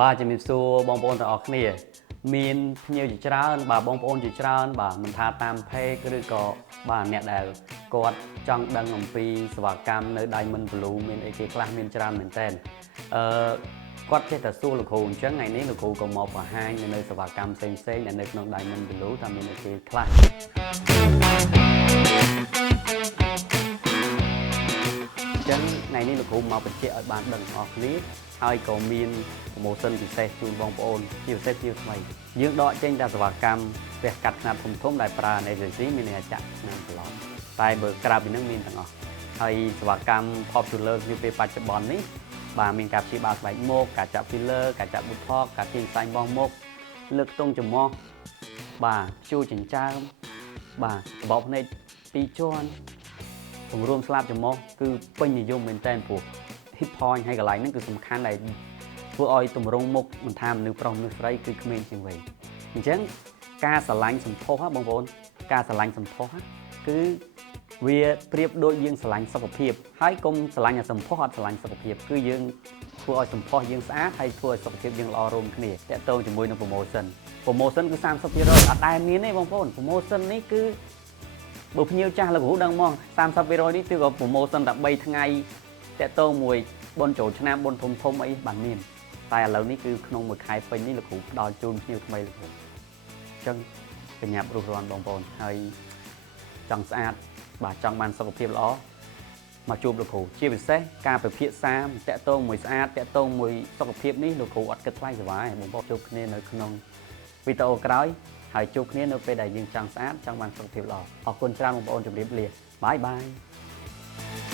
បាទជំរាបសួរបងប្អូនទាំងអស់គ្នាមានភ្ញៀវជាច្រើនបាទបងប្អូនជាច្រើនបាទមិនថាតាម page ឬក៏បាទអ្នកដែលគាត់ចង់ដឹងអំពីសេវាកម្មនៅ Diamond Blue មានអីគេខ្លះមានច្រើនមែនតើគាត់ចេះតែសួរលោកគ្រូអញ្ចឹងថ្ងៃនេះលោកគ្រូក៏មកបង្ហាញនៅសេវាកម្មផ្សេងៗនៅក្នុង Diamond Blue ថាមានអីគេខ្លះចឹងថ្ងៃនេះលោកគ្រូមកបញ្ជាក់ឲ្យបានដឹងបងប្អូនគ្នាហើយក៏មាន promotion ពិសេសជូនបងប្អូនជាពិសេសជាថ្មីយើងដកចេញតែសេវាកម្មផ្ទះកាត់ខ្នាតធំៗដែលប្រើ Agency មានន័យថាចាក់ឆ្នាំប្រឡងតែបើក្រៅពីហ្នឹងមានទាំងអស់ហើយសេវាកម្ម popular như ពេលបច្ចុប្បន្ននេះបាទមានការព្យាបាលស្បែកមុខការចាក់ filler ការចាក់ Botox ការទាញខ្សែបងមុខលើកទង់ច្រមុះបាទជួរចិញ្ចើមបាទក្បោបភ្នែក2ជាន់ពង្រួមស្លាបច្រមុះគឺពេញនិយមមែនតើព្រោះ hip point ហើយកន្លែងហ្នឹងគឺសំខាន់ដែលធ្វើឲ្យទម្រង់មុខមិនថាមនុស្សប្រុសមនុស្សស្រីគឺក្មេងជាងវ័យអញ្ចឹងការស្រឡាញ់សម្ផស្សបងប្អូនការស្រឡាញ់សម្ផស្សគឺវាប្រៀបដូចយើងស្រឡាញ់សុខភាពហើយកុំស្រឡាញ់តែសម្ផស្សអត់ស្រឡាញ់សុខភាពគឺយើងធ្វើឲ្យសម្ផស្សយើងស្អាតហើយធ្វើឲ្យសុខភាពយើងល្អរួមគ្នាតកតងជាមួយនឹង promotion គឺ 30% អត់ដែលមានទេបងប្អូន promotion នេះគឺបើភ្ញៀវចាស់លោកគ្រូដឹងមក 30% នេះគឺក៏ promotion តែ3ថ្ងៃតកតងមួយបុណ្យចូលឆ្នាំបុណ្យធំអីបានមានតែឥឡូវនេះគឺក្នុងមួយខែពេញនេះលោកគ្រូផ្ដល់ជូនភ្ញៀវថ្មីលោកគ្រូអញ្ចឹងបញ្ញាប់រស់រានបងប្អូនហើយចង់ស្អាតបាទចង់បានសុខភាពល្អមកជួបលោកគ្រូជាពិសេសការពិភាក្សាតកតងមួយស្អាតតកតងមួយសុខភាពនេះលោកគ្រូអត់គិតថ្លៃសេវាទេបងប្អូនជួបគ្នានៅក្នុងវីដេអូក្រោយហើយជួបគ្នានៅពេលដែលយើងចង់ស្អាតចង់បានសុខភាពល្អអរគុណច្រើនបងប្អូនជម្រាបលាបាយបាយ